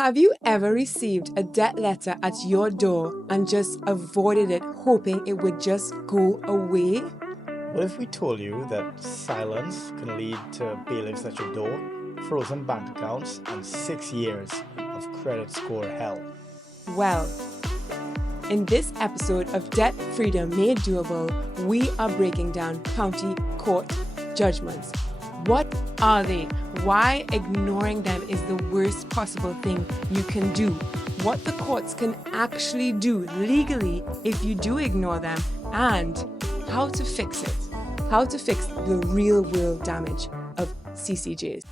Have you ever received a debt letter at your door and just avoided it, hoping it would just go away? What if we told you that silence can lead to bailiffs at your door, frozen bank accounts, and 6 years of credit score hell? Well, in this episode of Debt Freedom Made Doable, we are breaking down county court judgments. What are they? Why ignoring them is the worst possible thing you can do? What the courts can actually do legally if you do ignore them, and how to fix it. How to fix the real world damage of CCJs.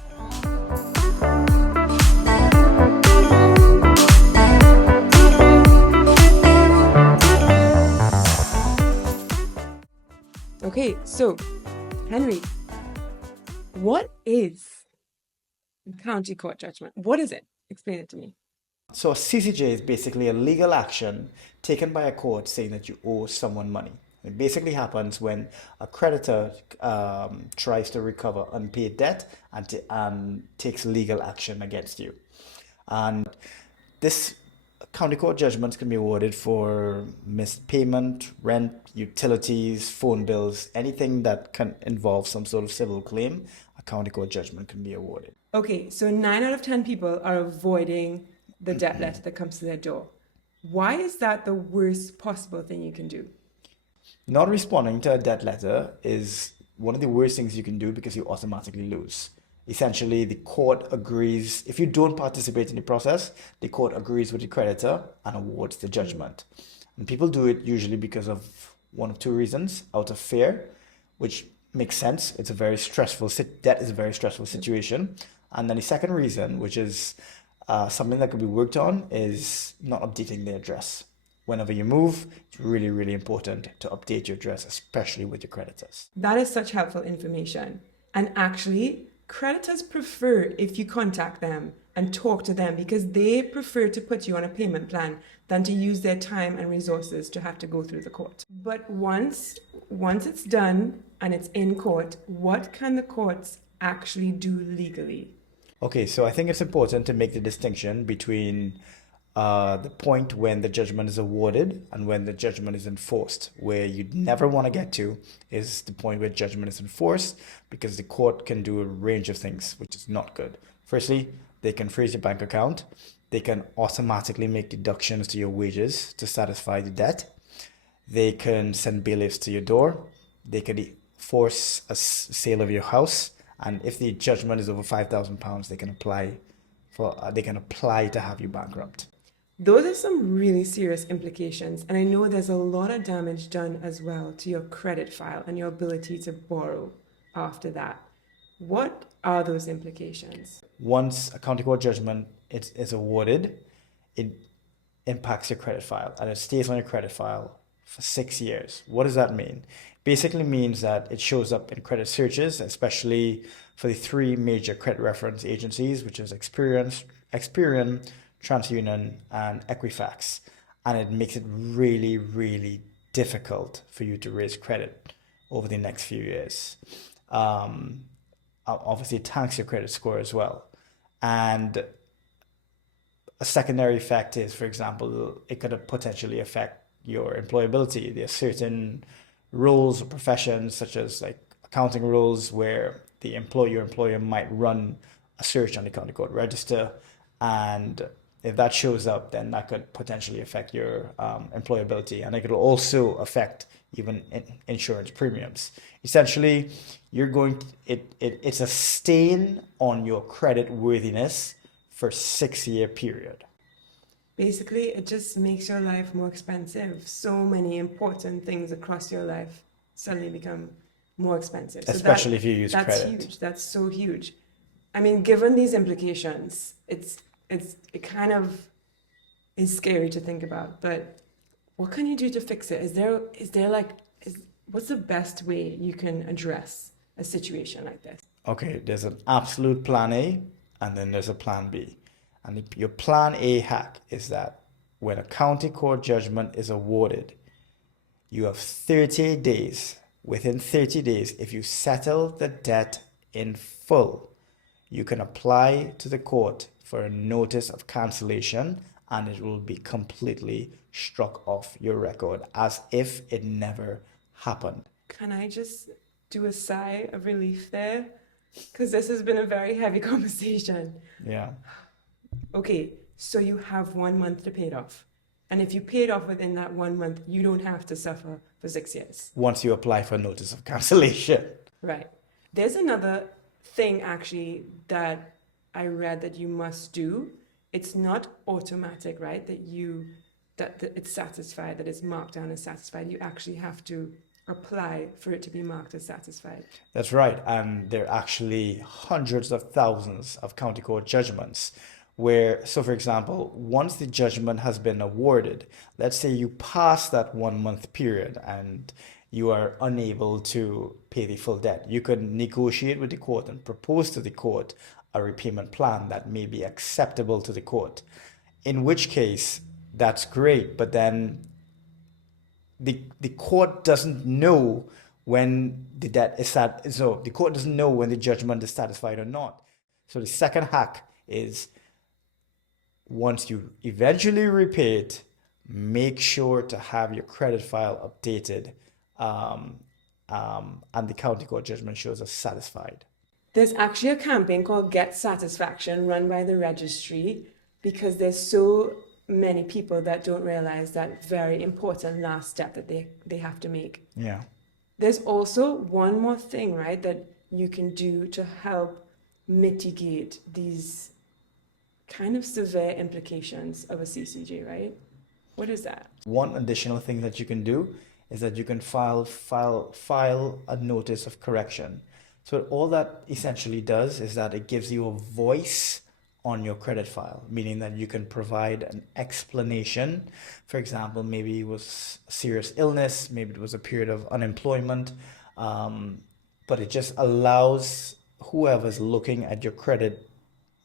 Okay, so Henry, what is county court judgment? What is it? Explain it to me. So a CCJ is basically a legal action taken by a court saying that you owe someone money. It basically happens when a creditor tries to recover unpaid debt and takes legal action against you. And this county court judgments can be awarded for missed payment, rent, utilities, phone bills, anything that can involve some sort of civil claim. A county court judgment can be awarded. Okay, so 9 out of 10 people are avoiding the debt letter that comes to their door. Why is that the worst possible thing you can do? Not responding to a debt letter is one of the worst things you can do because you automatically lose. Essentially, the court agrees, if you don't participate in the process, the court agrees with the creditor and awards the judgment. And people do it usually because of one of two reasons: out of fear, which makes sense. It's a very stressful, debt is a very stressful situation. And then the second reason, which is something that could be worked on, is not updating the address. Whenever you move, it's really, really important to update your address, especially with your creditors. That is such helpful information. And actually, creditors prefer if you contact them and talk to them because they prefer to put you on a payment plan than to use their time and resources to have to go through the court. But once it's done and it's in court, what can the courts actually do legally? Okay, so I think it's important to make the distinction between the point when the judgment is awarded and when the judgment is enforced. Where you'd never want to get to is the point where judgment is enforced, because the court can do a range of things, which is not good. Firstly, they can freeze your bank account. They can automatically make deductions to your wages to satisfy the debt. They can send bailiffs to your door. They can force a sale of your house. And if the judgment is over £5,000, they can apply to have you bankrupt. Those are some really serious implications, and I know there's a lot of damage done as well to your credit file and your ability to borrow after that. What are those implications? Once a county court judgment is awarded, it impacts your credit file, and it stays on your credit file for 6 years. What does that mean? Basically means that it shows up in credit searches, especially for the three major credit reference agencies, which is Experian, TransUnion, and Equifax. And it makes it really, really difficult for you to raise credit over the next few years. Obviously, it tanks your credit score as well. And a secondary effect is, for example, it could potentially affect your employability. There are certain roles or professions, such as like accounting roles, where your employer might run a search on the county court register, and if that shows up, then that could potentially affect your employability, and it could also affect even insurance premiums. Essentially, it's a stain on your credit worthiness for 6-year period. Basically, it just makes your life more expensive. So many important things across your life suddenly become more expensive. Especially if you use credit. That's huge. That's so huge. I mean, given these implications, it kind of is scary to think about. But what can you do to fix it? What's the best way you can address a situation like this? Okay, there's an absolute plan A, and then there's a plan B. And your plan A hack is that when a county court judgment is awarded, you have 30 days. Within 30 days, if you settle the debt in full, you can apply to the court for a notice of cancellation, and it will be completely struck off your record as if it never happened. Can I just do a sigh of relief there? Because this has been a very heavy conversation. Yeah. Okay, so you have 1 month to pay it off. And if you pay it off within that 1 month, you don't have to suffer for 6 years. Once you apply for notice of cancellation. Right. There's another thing actually that I read that you must do. It's not automatic, right? That it's satisfied, that it's marked down as satisfied. You actually have to apply for it to be marked as satisfied. That's right. And there are actually hundreds of thousands of county court judgments where, so for example, once the judgment has been awarded, let's say you pass that 1 month period and you are unable to pay the full debt, you can negotiate with the court and propose to the court a repayment plan that may be acceptable to the court. In which case, that's great, but then the court doesn't know when the debt is so the court doesn't know when the judgment is satisfied or not. So the second hack is, once you eventually repay it, make sure to have your credit file updated, and the county court judgment shows us satisfied. There's actually a campaign called Get Satisfaction run by the registry, because there's so many people that don't realize that very important last step that they have to make. Yeah. There's also one more thing, right, that you can do to help mitigate these kind of severe implications of a CCJ, right? What is that? One additional thing that you can do is that you can file a notice of correction. So all that essentially does is that it gives you a voice on your credit file, meaning that you can provide an explanation. For example, maybe it was a serious illness, maybe it was a period of unemployment, but it just allows whoever's looking at your credit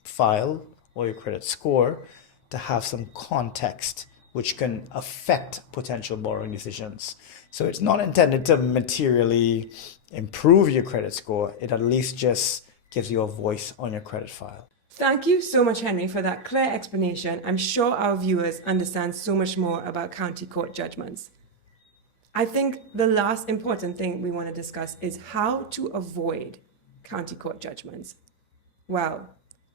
file or your credit score to have some context which can affect potential borrowing decisions. So it's not intended to materially improve your credit score. It at least just gives you a voice on your credit file. Thank you so much, Henry, for that clear explanation. I'm sure our viewers understand so much more about county court judgments. I think the last important thing we want to discuss is how to avoid county court judgments. Well,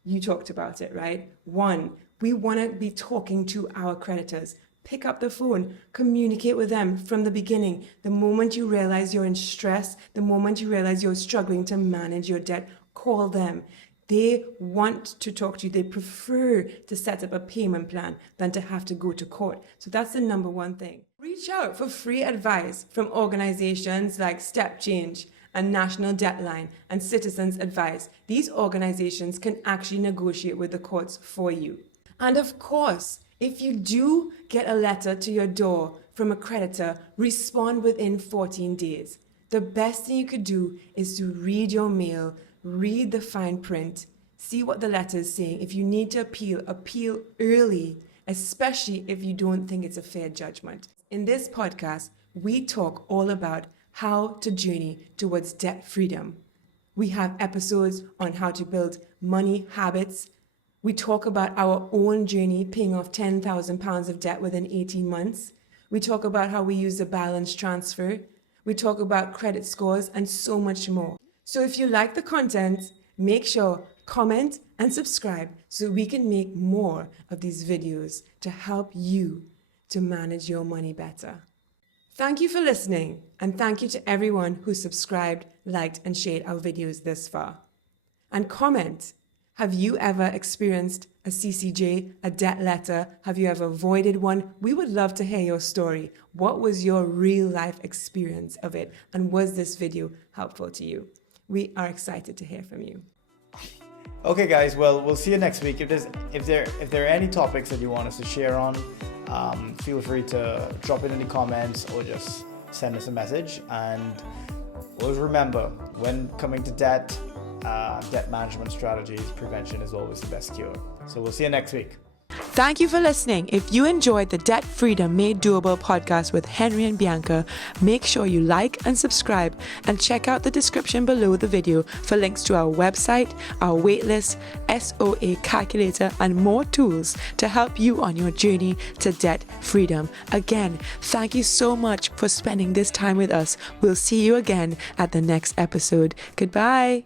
you talked about it, right? 1, we want to be talking to our creditors. Pick up the phone, communicate with them from the beginning. The moment you realize you're in stress, the moment you realize you're struggling to manage your debt, call them. They want to talk to you. They prefer to set up a payment plan than to have to go to court. So that's the number one thing. Reach out for free advice from organizations like Step Change and National Deadline and Citizens Advice. These organizations can actually negotiate with the courts for you. And of course, if you do get a letter to your door from a creditor, respond within 14 days. The best thing you could do is to read your mail, read the fine print, see what the letter is saying. If you need to appeal early, especially if you don't think it's a fair judgment. In this podcast, we talk all about how to journey towards debt freedom. We have episodes on how to build money habits. We talk about our own journey paying off £10,000 of debt within 18 months. We talk about how we use the balance transfer. We talk about credit scores and so much more. So if you like the content, make sure comment and subscribe so we can make more of these videos to help you to manage your money better. Thank you for listening, and thank you to everyone who subscribed, liked, and shared our videos this far. And comment, have you ever experienced a CCJ, a debt letter? Have you ever avoided one? We would love to hear your story. What was your real life experience of it? And was this video helpful to you? We are excited to hear from you. Okay, guys. Well, we'll see you next week. If there are any topics that you want us to share on, feel free to drop it in the comments or just send us a message. And always remember, when coming to debt management strategies, prevention is always the best cure. So we'll see you next week. Thank you for listening. If you enjoyed the Debt Freedom Made Doable podcast with Henry and Bianca, make sure you like and subscribe, and check out the description below the video for links to our website, our waitlist, SOA calculator, and more tools to help you on your journey to debt freedom. Again, thank you so much for spending this time with us. We'll see you again at the next episode. Goodbye.